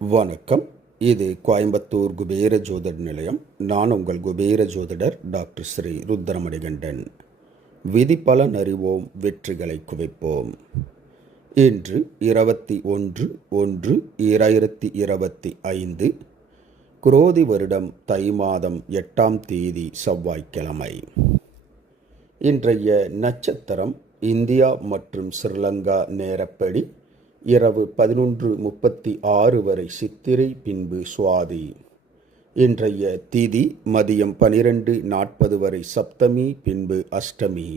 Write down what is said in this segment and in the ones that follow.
வணக்கம். இது கோயம்புத்தூர் குபேர ஜோதிட நிலையம். நான் உங்கள் குபேர ஜோதிடர் டாக்டர் ஸ்ரீ ருத்ரமணிகண்டன். விதி பலன் அறிவோம், வெற்றிகளை குவிப்போம். இன்று 21/1/2025 குரோதி வருடம் தை மாதம் 8ஆம் தேதி செவ்வாய்க்கிழமை. இன்றைய நட்சத்திரம் இந்தியா மற்றும் ஸ்ரீலங்கா நேரப்படி இரவு 11:36 வரை சித்திரை, பின்பு சுவாதி. இன்றைய திதி மதியம் 12:40 வரை சப்தமி, பின்பு அஷ்டமி.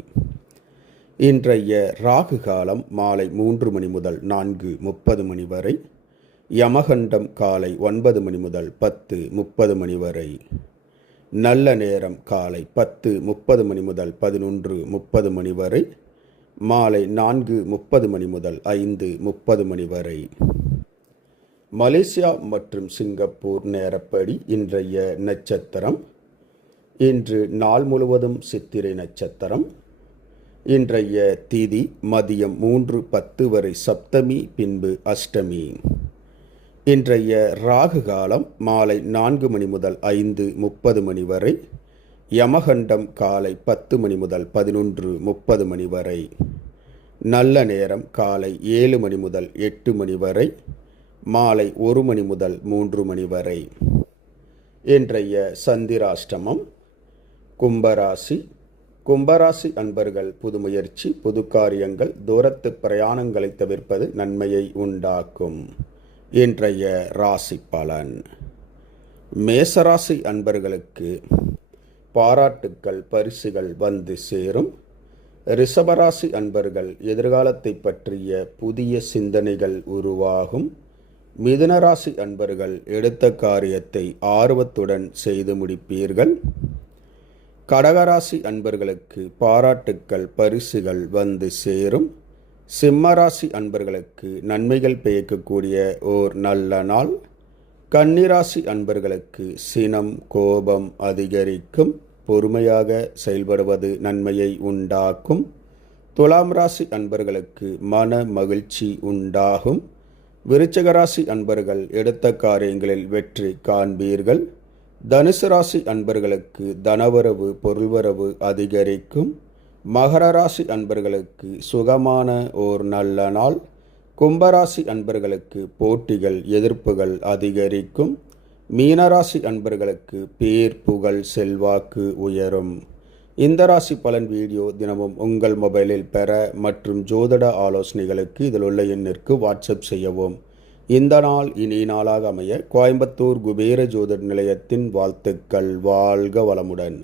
இன்றைய ராகு காலம் மாலை 3 மணி முதல் 4:30 மணி வரை. யமகண்டம் காலை 9 மணி முதல் 10:30 மணி வரை. நல்ல நேரம் காலை 10:30 மணி முதல் 11:30 மணி வரை. மாலை 4:30 மணி முதல் 5:30 மணி வரை. மலேசியா மற்றும் சிங்கப்பூர் நேரப்படி இன்றைய நட்சத்திரம். இன்று நாள் முழுவதும் சித்திரை நட்சத்திரம். இன்றைய திதி மதியம் 3:10 வரை சப்தமி, பின்பு அஷ்டமி. இன்றைய ராகு காலம் மாலை 4 மணி முதல் 5:30 மணி வரை. யமகண்டம் காலை 10 மணி முதல் 11:30 மணி வரை. நல்ல நேரம் காலை 7 மணி முதல் 8 மணி வரை. மாலை 1 மணி முதல் 3 மணி வரை. இன்றைய சந்திராஷ்டமம். கும்பராசி. கும்பராசி அன்பர்கள் புது முயற்சி, புது காரியங்கள், தூரத்து பிரயாணங்களை தவிர்ப்பது நன்மையை உண்டாக்கும். இன்றைய ராசி பலன். மேசராசி அன்பர்களுக்கு பாராட்டுக்கள், பரிசுகள் வந்து சேரும். ரிஷபராசி அன்பர்கள் எதிர்காலத்தை பற்றிய புதிய சிந்தனைகள் உருவாகும். மிதுனராசி அன்பர்கள் எடுத்த காரியத்தை ஆர்வத்துடன் செய்து முடிப்பீர்கள். கடகராசி அன்பர்களுக்கு பாராட்டுக்கள், பரிசுகள் வந்து சேரும். சிம்மராசி அன்பர்களுக்கு நன்மைகள் பயக்கக்கூடிய ஓர் நல்ல நாள். கன்னிராசி அன்பர்களுக்கு சினம், கோபம் அதிகரிக்கும். பொறுமையாக செயல்படுவது நன்மையை உண்டாக்கும். துலாம் ராசி அன்பர்களுக்கு மன மகிழ்ச்சி உண்டாகும். விருச்சிக ராசி அன்பர்கள் எடுத்த காரியங்களில் வெற்றி காண்பீர்கள். தனுசு ராசி அன்பர்களுக்கு தனவரவு, பொருள்வரவு அதிகரிக்கும். மகர ராசி அன்பர்களுக்கு சுகமான ஓர் நல்ல நாள். கும்பராசி அன்பர்களுக்கு போட்டிகள், எதிர்ப்புகள் அதிகரிக்கும். மீனராசி அன்பர்களுக்கு பேர், புகழ், செல்வாக்கு உயரும். இந்த ராசி பலன் வீடியோ தினமும் உங்கள் மொபைலில் பெற மற்றும் ஜோதிட ஆலோசனைகளுக்கு இதில் உள்ள எண்ணிற்கு வாட்ஸ்அப் செய்யவும். இந்த நாள் இனிய நாளாக அமைய கோயம்புத்தூர் குபேர ஜோதிட நிலையத்தின் வாழ்த்துக்கள். வாழ்க வளமுடன்.